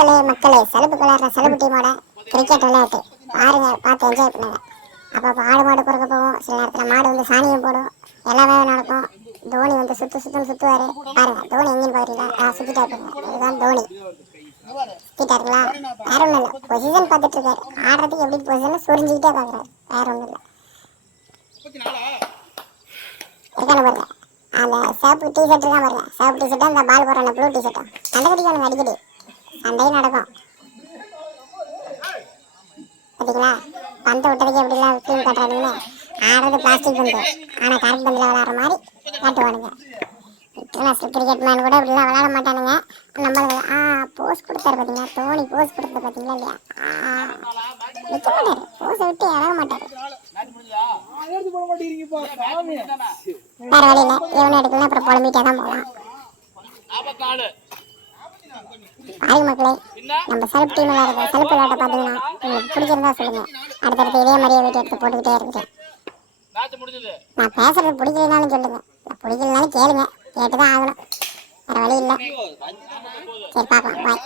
மக்களே செலப்பு விளையாடுற செலப்பு டீமோட கிரிக்கெட் விளையாட்டு பாருங்க, பார்த்து என்ஜாய் பண்ணுங்க. அப்போ ஆடு மாடு பிறக்க போகும், சில நேரத்தில் மாடு வந்து சாணியம் போடும், எல்லாமே நடக்கும். தோனி வந்து சுற்றுவாரு. பாருங்க, தோனி எங்கேயும் போயிருக்கீங்களா? சுற்றிட்டா இருப்பீங்க. இதுதான் தோனி சுற்றிட்டாருங்களா? வேற ஒன்றும் இல்லை, பொசிஷன் பார்த்துட்டு இருக்காரு. ஆடுறதுக்கு எப்படி பொசிஷன் சொரிஞ்சுக்கிட்டே பார்க்குறாரு, வேற ஒன்றும் இல்லை. இருக்கான பாருங்க, அந்த சேப்பு டிஷர்ட் இருக்கான் பாருங்க, சேப்பு டிஷர்ட்டா அந்த பால் போடுற அந்த ப்ளூ டிஷர்ட்டா சண்டை கடிக்கானுங்க, அடிக்கடி சண்டையும் நடக்கும். பார்த்தீங்களா, பந்தை விட்டதுக்கு எப்படிலாம் ஃபிலிம் காட்டுறானுங்கன்னு. ஆடுறது பிளாஸ்டிக் பந்து, ஆனால் கரெக்ட் பந்தில் விளையாடுற மாதிரி காட்டுவானுங்க. இன்டர்நேஷனல் கிரிக்கெட் மேன் கூட இப்படிலாம் விளையாட மாட்டானுங்க. நம்மளுக்கு போஸ் கொடுத்தாரு பார்த்தீங்களா, தோனி போஸ் கொடுத்தது பார்த்தீங்களா இல்லையா? நிற்க மாட்டார், போஸை விட்டு இறங்க மாட்டார். வேற வழியில் எவனை எடுக்கலாம், அப்புறம் புலம்பிட்டே தான் போகலாம். பாருங்க மக்களே, நம்ம செலப்பு டீம் விளையாடுற செலப்பு விளையாட்டை பார்த்தீங்கன்னா உங்களுக்கு பிடிச்சிருந்தா சொல்லுங்க. அடுத்தடுத்து இதே மாதிரியே வீட்டு எடுத்து போட்டுக்கிட்டே இருக்கேன். நான் பேசுறது பிடிக்கலனாலும் சொல்லுங்க, பிடிக்கலனாலும் கேளுங்க, கேட்டுதான் ஆகணும், வேற வழி இல்லை. சரி, பார்க்கலாம், பாய்.